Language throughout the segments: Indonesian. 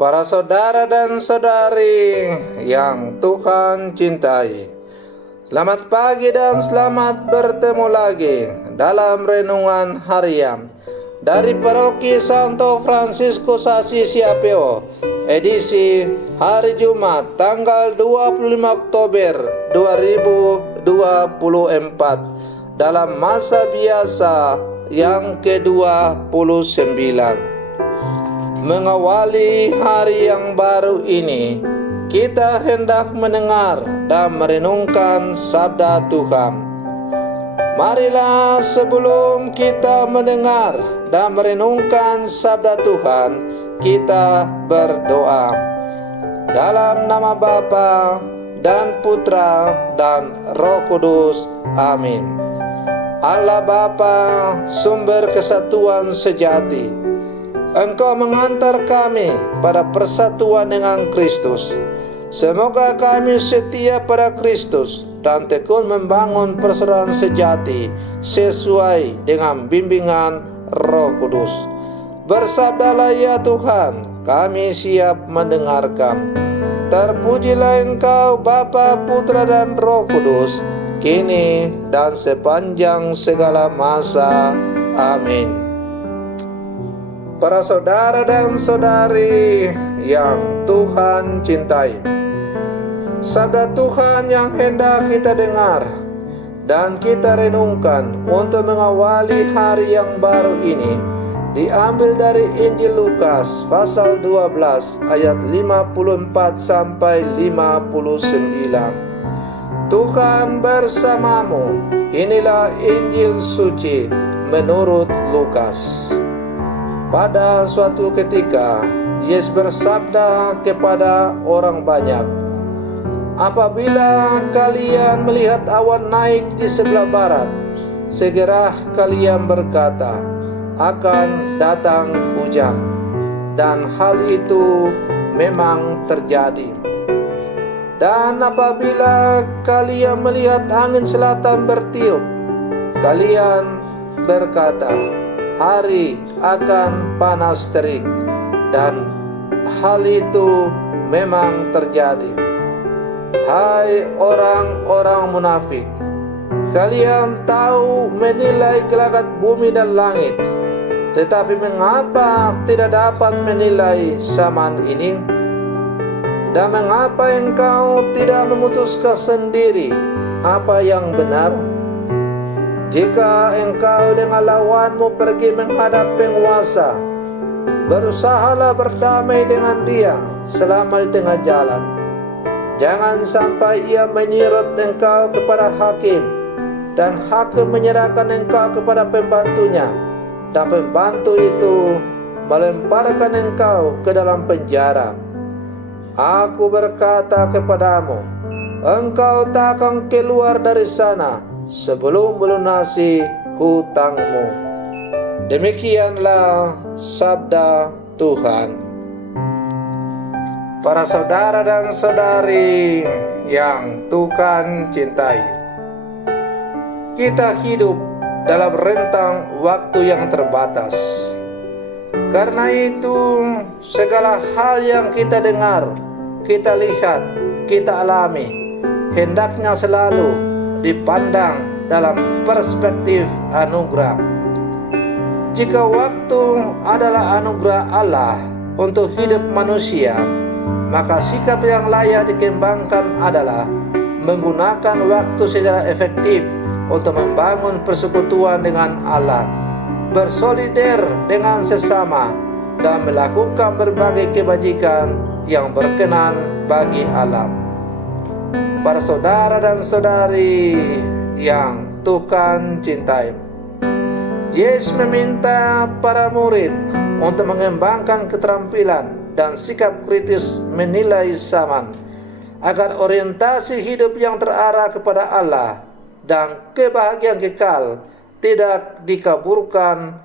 Para saudara dan saudari yang Tuhan cintai, selamat pagi dan selamat bertemu lagi dalam renungan harian dari Paroki Santo Fransiskus Assisi Apeo, edisi hari Jumat tanggal 25 Oktober 2024 dalam masa biasa yang ke-29. Mengawali hari yang baru ini, kita hendak mendengar dan merenungkan sabda Tuhan. Marilah sebelum kita mendengar dan merenungkan sabda Tuhan, kita berdoa. Dalam nama Bapa dan Putra dan Roh Kudus. Amin. Allah Bapa, sumber kesatuan sejati, Engkau mengantar kami pada persatuan dengan Kristus. Semoga kami setia pada Kristus dan tekun membangun persaudaraan sejati sesuai dengan bimbingan Roh Kudus. Bersabdalah ya Tuhan, kami siap mendengarkan. Terpujilah Engkau Bapa, Putra dan Roh Kudus, kini dan sepanjang segala masa. Amin. Para saudara dan saudari yang Tuhan cintai, sabda Tuhan yang hendak kita dengar dan kita renungkan untuk mengawali hari yang baru ini diambil dari Injil Lukas pasal 12 ayat 54 sampai 59. Tuhan bersamamu. Inilah Injil suci menurut Lukas. Pada suatu ketika, Yesus bersabda kepada orang banyak, "Apabila kalian melihat awan naik di sebelah barat, segera kalian berkata, akan datang hujan." Dan hal itu memang terjadi. "Dan apabila kalian melihat angin selatan bertiup, kalian berkata, hari akan panas terik." Dan hal itu memang terjadi. Hai orang-orang munafik, kalian tahu menilai gelagat bumi dan langit, tetapi mengapa tidak dapat menilai zaman ini? Dan mengapa engkau tidak memutuskan sendiri apa yang benar? Jika engkau dengan lawanmu pergi menghadap penguasa, berusahalah berdamai dengan dia selama di tengah jalan. Jangan sampai ia menyerut engkau kepada hakim, dan hakim menyerahkan engkau kepada pembantunya, dan pembantu itu melemparkan engkau ke dalam penjara. Aku berkata kepadamu, engkau tak akan keluar dari sana sebelum melunasi hutangmu. Demikianlah sabda Tuhan. Para saudara dan saudari yang Tuhan cintai, kita hidup dalam rentang waktu yang terbatas. Karena itu, segala hal yang kita dengar, kita lihat, kita alami, hendaknya selalu dipandang dalam perspektif anugerah. Jika waktu adalah anugerah Allah untuk hidup manusia, maka sikap yang layak dikembangkan adalah menggunakan waktu secara efektif untuk membangun persekutuan dengan Allah, bersolider dengan sesama, dan melakukan berbagai kebajikan yang berkenan bagi Allah. Para saudara dan saudari yang Tuhan cintai, Yesus meminta para murid untuk mengembangkan keterampilan dan sikap kritis menilai zaman, agar orientasi hidup yang terarah kepada Allah dan kebahagiaan kekal tidak dikaburkan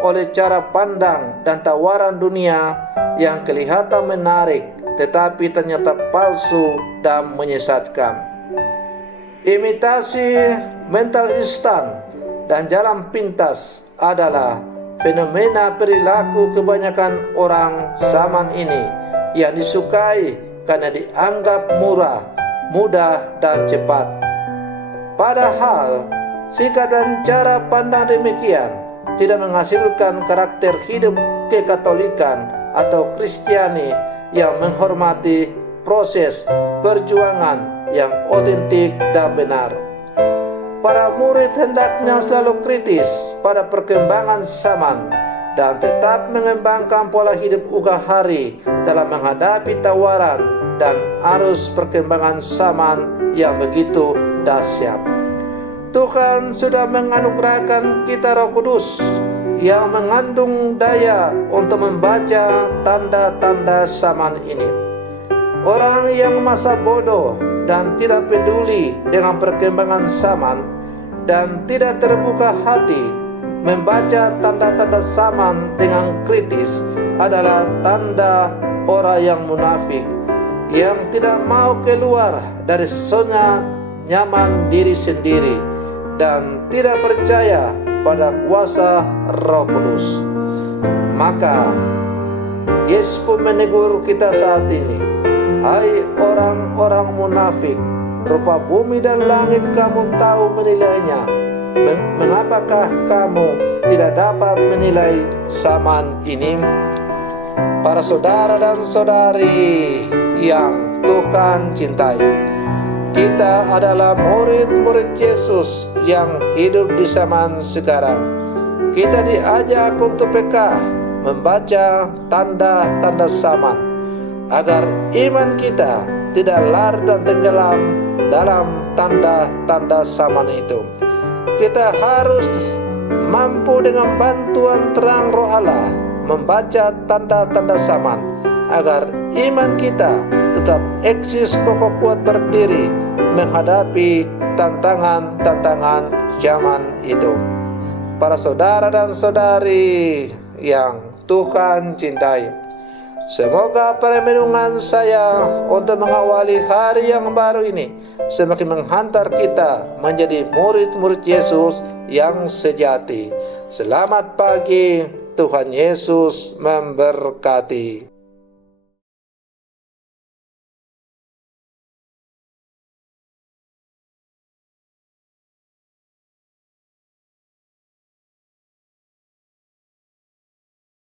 oleh cara pandang dan tawaran dunia yang kelihatan menarik tetapi ternyata palsu dan menyesatkan. Imitasi mental instan dan jalan pintas adalah fenomena perilaku kebanyakan orang zaman ini yang disukai karena dianggap murah, mudah, dan cepat. Padahal, sikap dan cara pandang demikian tidak menghasilkan karakter hidup kekatolikan atau Kristiani yang menghormati proses perjuangan yang otentik dan benar. Para murid hendaknya selalu kritis pada perkembangan zaman dan tetap mengembangkan pola hidup ugah hari dalam menghadapi tawaran dan arus perkembangan zaman yang begitu dahsyat. Tuhan sudah menganugerahkan kita Roh Kudus yang mengandung daya untuk membaca tanda-tanda zaman ini. Orang yang masa bodoh dan tidak peduli dengan perkembangan zaman dan tidak terbuka hati membaca tanda-tanda zaman dengan kritis adalah tanda orang yang munafik, yang tidak mau keluar dari zona nyaman diri sendiri dan tidak percaya pada kuasa Roh Kudus. Maka Yesus pun menegur kita saat ini, "Hai orang-orang munafik, rupa bumi dan langit kamu tahu menilainya. Mengapakah kamu tidak dapat menilai zaman ini?" Para saudara dan saudari yang Tuhan cintai, kita adalah murid-murid Yesus yang hidup di zaman sekarang. Kita diajak untuk peka membaca tanda-tanda zaman, agar iman kita tidak larut dan tenggelam dalam tanda-tanda zaman itu. Kita harus mampu dengan bantuan terang Roh Allah membaca tanda-tanda zaman, agar iman kita tetap eksis kokoh kuat berdiri menghadapi tantangan-tantangan zaman itu. Para saudara dan saudari yang Tuhan cintai, semoga permenungan saya untuk mengawali hari yang baru ini semakin menghantar kita menjadi murid-murid Yesus yang sejati. Selamat pagi, Tuhan Yesus memberkati.